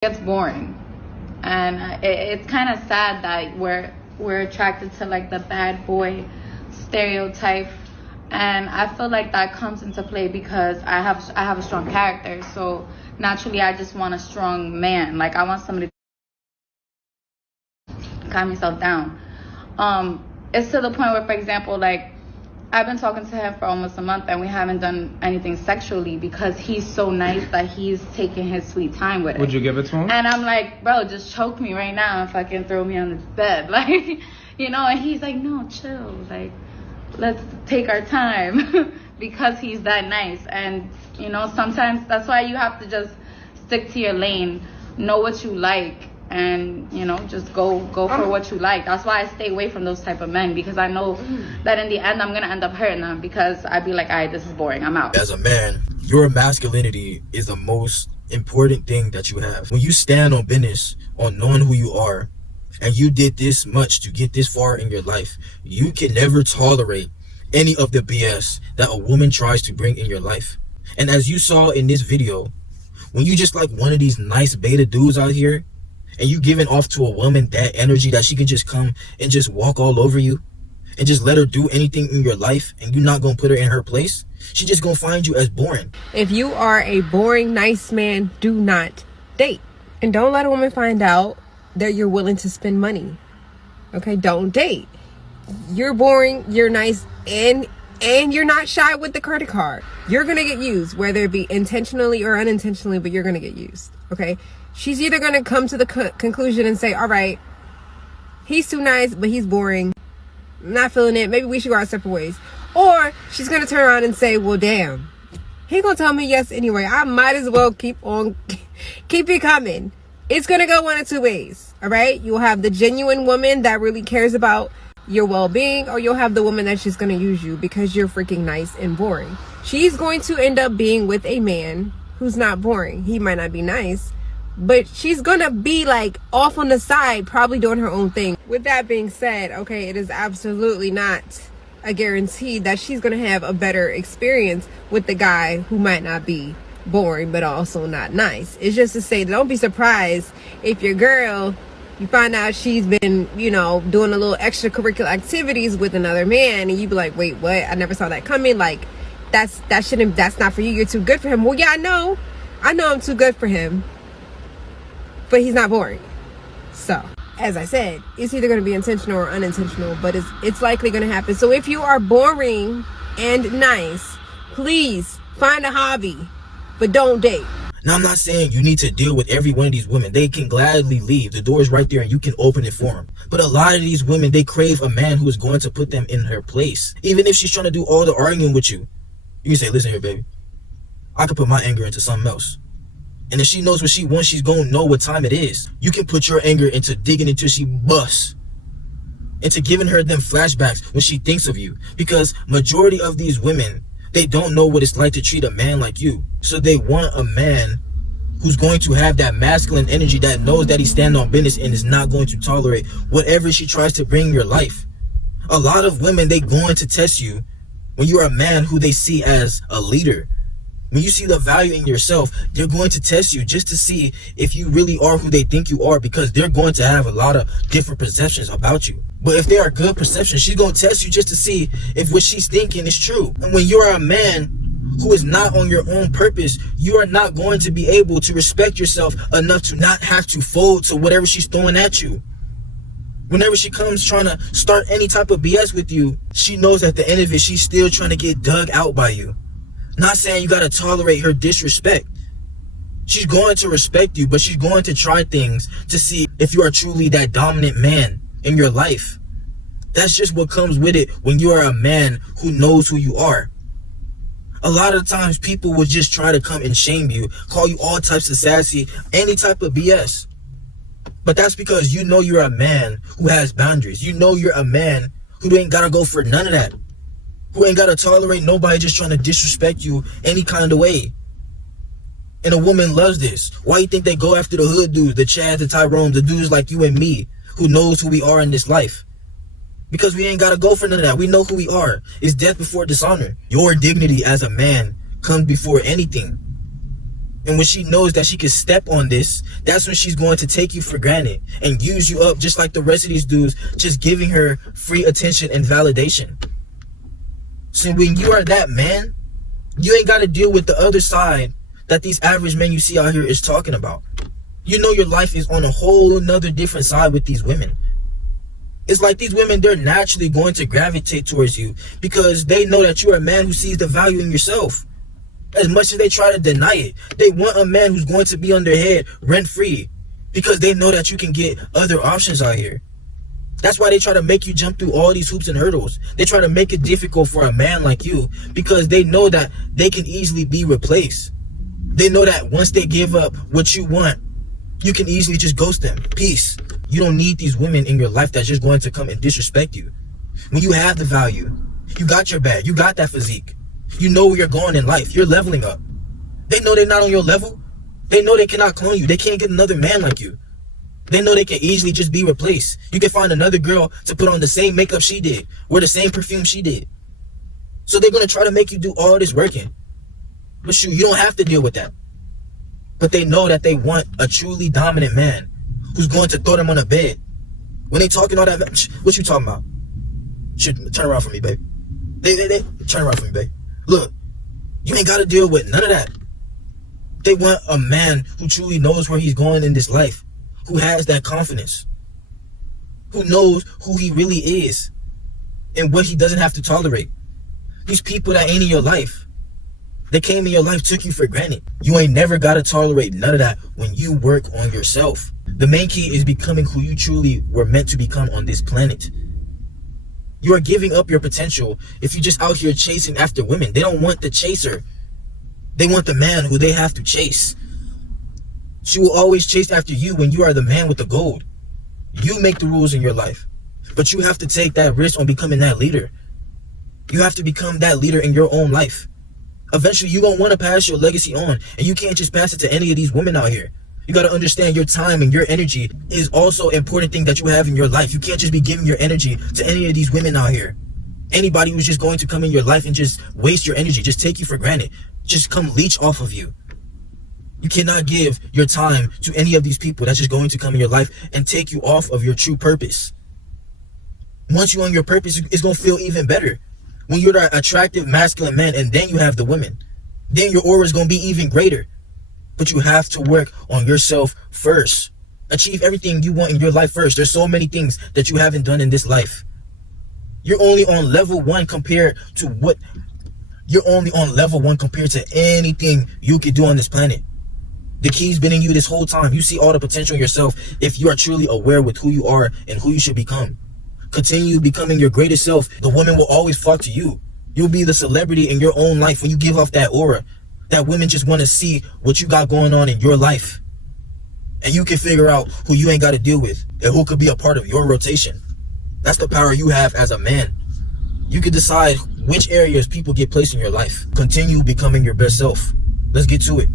gets boring, and it's kind of sad that we're attracted to like the bad boy stereotype, and I feel like that comes into play because I have a strong character, so naturally I just want a strong man. Like I want somebody to calm myself down. It's to the point where, for example, like I've been talking to him for almost a month and we haven't done anything sexually because he's so nice that he's taking his sweet time with it. Would you give it to him? And I'm like, bro, just choke me right now and fucking throw me on this bed. Like, you know, and he's like, no, chill. Like, let's take our time because he's that nice. And, you know, sometimes that's why you have to just stick to your lane, know what you like, and, you know, just go for what you like. That's why I stay away from those type of men, because I know that in the end I'm gonna end up hurting them, because I'd be like, all right, this is boring, I'm out. As a man, your masculinity is the most important thing that you have. When you stand on business, on knowing who you are, and you did this much to get this far in your life, you can never tolerate any of the BS that a woman tries to bring in your life. And as you saw in this video, when you just like one of these nice beta dudes out here, and you giving off to a woman that energy that she can just come and just walk all over you and just let her do anything in your life, and you're not gonna put her in her place, she just gonna find you as boring. If you are a boring, nice man, do not date. And don't let a woman find out that you're willing to spend money. Okay, don't date. You're boring, you're nice, and you're not shy with the credit card. You're gonna get used, whether it be intentionally or unintentionally, but you're gonna get used. Okay, she's either gonna come to the conclusion and say, all right, he's too nice, but he's boring, I'm not feeling it, maybe we should go our separate ways. Or she's gonna turn around and say, well, damn, he gonna tell me yes anyway, I might as well keep it coming. It's gonna go one of two ways. All right, you'll have the genuine woman that really cares about your well-being, or you'll have the woman that's just gonna use you because you're freaking nice and boring. She's going to end up being with a man who's not boring. He might not be nice, but she's gonna be like off on the side, probably doing her own thing. With that being said, okay, it is absolutely not a guarantee that she's gonna have a better experience with the guy who might not be boring but also not nice. It's just to say, don't be surprised if your girl, you find out she's been, you know, doing a little extracurricular activities with another man, and you be like, wait, what? I never saw that coming. Like, that's not for you. You're too good for him. Well, yeah, I know I'm too good for him, but he's not boring. So, as I said, it's either going to be intentional or unintentional, but it's likely going to happen. So if you are boring and nice, please find a hobby, but don't date. Now, I'm not saying you need to deal with every one of these women. They can gladly leave. The door is right there and you can open it for them. But a lot of these women, they crave a man who is going to put them in her place. Even if she's trying to do all the arguing with you, you can say, listen here, baby, I could put my anger into something else. And if she knows what she wants, she's going to know what time it is. You can put your anger into digging until she busts, into giving her them flashbacks when she thinks of you. Because majority of these women, they don't know what it's like to treat a man like you. So they want a man who's going to have that masculine energy, that knows that he stands on business and is not going to tolerate whatever she tries to bring in your life. A lot of women, they going to test you when you're a man who they see as a leader. When you see the value in yourself, they're going to test you just to see if you really are who they think you are, because they're going to have a lot of different perceptions about you. But if they are good perceptions, she's going to test you just to see if what she's thinking is true. And when you're a man who is not on your own purpose, you are not going to be able to respect yourself enough to not have to fold to whatever she's throwing at you. Whenever she comes trying to start any type of BS with you, she knows at the end of it, she's still trying to get dug out by you. Not saying you got to tolerate her disrespect. She's going to respect you, but she's going to try things to see if you are truly that dominant man in your life. That's just what comes with it when you are a man who knows who you are. A lot of times people will just try to come and shame you, call you all types of sassy, any type of BS. But that's because you know you're a man who has boundaries. You know you're a man who ain't got to go for none of that. Who ain't got to tolerate nobody just trying to disrespect you any kind of way. And a woman loves this. Why you think they go after the hood dudes, the Chads, the Tyrones, the dudes like you and me, who knows who we are in this life? Because we ain't got to go for none of that. We know who we are. It's death before dishonor. Your dignity as a man comes before anything. And when she knows that she can step on this, that's when she's going to take you for granted and use you up just like the rest of these dudes, just giving her free attention and validation. So when you are that man, you ain't got to deal with the other side that these average men you see out here is talking about. You know your life is on a whole nother different side with these women. It's like these women, they're naturally going to gravitate towards you because they know that you're a man who sees the value in yourself. As much as they try to deny it, they want a man who's going to be on their head rent-free because they know that you can get other options out here. That's why they try to make you jump through all these hoops and hurdles. They try to make it difficult for a man like you because they know that they can easily be replaced. They know that once they give up what you want, you can easily just ghost them. Peace. You don't need these women in your life that's just going to come and disrespect you. When you have the value, you got your bag, you got that physique. You know where you're going in life. You're leveling up. They know they're not on your level. They know they cannot clone you. They can't get another man like you. They know they can easily just be replaced. You can find another girl to put on the same makeup she did, wear the same perfume she did. So they're going to try to make you do all this working. But shoot, you don't have to deal with that. But they know that they want a truly dominant man who's going to throw them on a bed. When they talking all that, what you talking about? Should turn around for me, babe. They turn around for me, babe. Look, you ain't got to deal with none of that. They want a man who truly knows where he's going in this life, who has that confidence, who knows who he really is and what he doesn't have to tolerate. These people that ain't in your life, they came in your life, took you for granted. You ain't never got to tolerate none of that when you work on yourself. The main key is becoming who you truly were meant to become on this planet. You are giving up your potential if you're just out here chasing after women. They don't want the chaser. They want the man who they have to chase. She will always chase after you when you are the man with the gold. You make the rules in your life. But you have to take that risk on becoming that leader. You have to become that leader in your own life. Eventually, you're going to want to pass your legacy on. And you can't just pass it to any of these women out here. You got to understand your time and your energy is also an important thing that you have in your life. You can't just be giving your energy to any of these women out here. Anybody who's just going to come in your life and just waste your energy, just take you for granted, just come leech off of you. You cannot give your time to any of these people that's just going to come in your life and take you off of your true purpose. Once you're on your purpose, it's going to feel even better. When you're the attractive masculine man and then you have the women, then your aura is going to be even greater. But you have to work on yourself first. Achieve everything you want in your life first. There's so many things that you haven't done in this life. You're only on level 1 compared to anything you could do on this planet. The key's been in you this whole time. You see all the potential in yourself if you are truly aware with who you are and who you should become. Continue becoming your greatest self. The women will always flock to you. You'll be the celebrity in your own life when you give off that aura. That women just want to see what you got going on in your life. And you can figure out who you ain't got to deal with and who could be a part of your rotation. That's the power you have as a man. You can decide which areas people get placed in your life. Continue becoming your best self. Let's get to it.